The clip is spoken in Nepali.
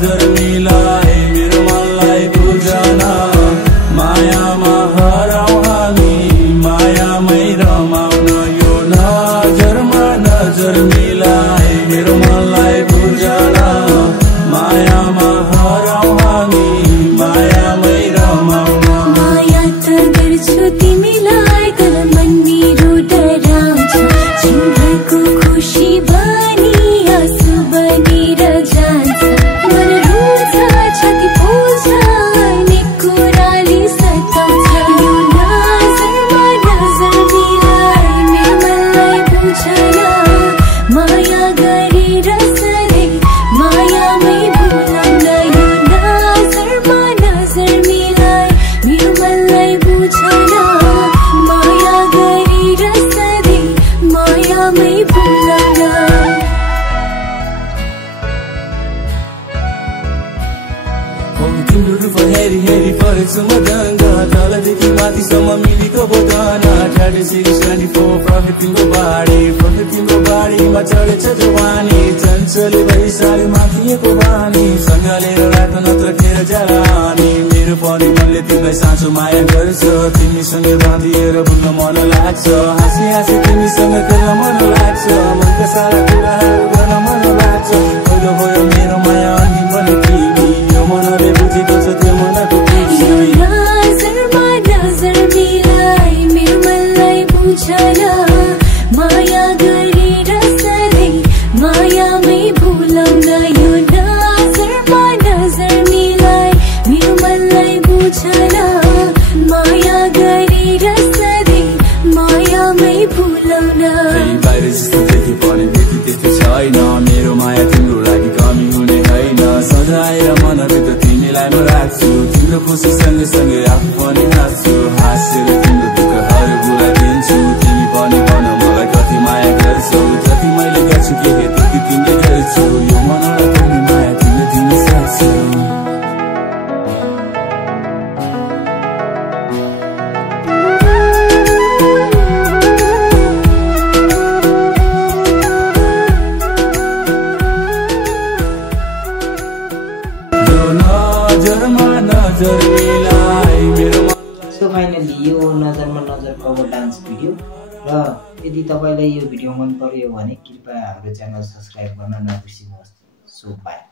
नजर मिलाए मेरो मनलाई बुझन मायामा हराउ हामी मायामै रमाउन यो नजरमा नजर मिलाए मेरो मनलाई बुझन मायामा हराउ हामी मायामै रमाउन माया त गर्छु तिमीलाई तर मन मेरो डराउँछ जिन्दगीको खुसी बनी आँसु बनेर जान्छ मन रुन्छ छाती पोल्छ अनेक कुराले सताउँछ यो नजरमा नजर मिलाए मेरो मनलाई बुझन माया गरेर सधैँ मायामै भुलाउन यो नजरमा नजर मिलाए मेरो मनलाई बुझन माया गरेर सधैँ मायामै भुलाउन तिम्रो रूप हेरी हेरी परेछु म दङ्ग तलदेखि माथिसम्म मिलेको बोधना 36/24 पर्फेक्ट तिम्रो बारीमा चढेछ जवानी चञ्चले भइसाले माथिएको बानी सँगलेर रात नत्र खेर जलानी मेरो पनि मनले तिमीलाई साँचो माया गर्छ तिमीसँग बाँधिएर बुझ्न मन लाग्छ हाँसी हाँसी तिमीसँग खेल्न मन लाग्छ मनका सारा कुराहरू गर्न मन लाग्छ पहिलो भयो मेरो माया अनि पनि तिमी यो मनले बुझेको छ त्यो मनको खुसी यो नजरमा नजर मिलाए मेरो मनलाई बुझन माया गरेर सधैँ मायामै भुलाउन यो नजरमा नजर मिलाए मेरो मनलाई बुझन माया गरेर सधैँ मायामै भुलाउन बाहिर जस्तो देखि पनि त्यति त्यस्तो छैन मेरो माया तिम्रो लागि कमी हुने होइन सजाएर मनभित्र तिमीलाई म राख्छु तिम्रो खुसी सँगै आफू पनि हाँस्छु हाँसेर तिम्रो दुःखहरू भुलाइदिन्छु तिमी पनि भन मलाई कति माया गर्छौ जति मैले गर्छु के त्यति तिमीले गर्छौ यो मनलाई तिमी माया तिमीले दिन सक्छौ सो फाइनली यो नजरमा नजर कभर डान्स भिडियो र यदि तपाईलाई यो भिडियो मन पर्यो भने कृपया हाम्रो च्यानल सब्स्क्राइब गर्न नबिर्सिनुहोस् सो बाई।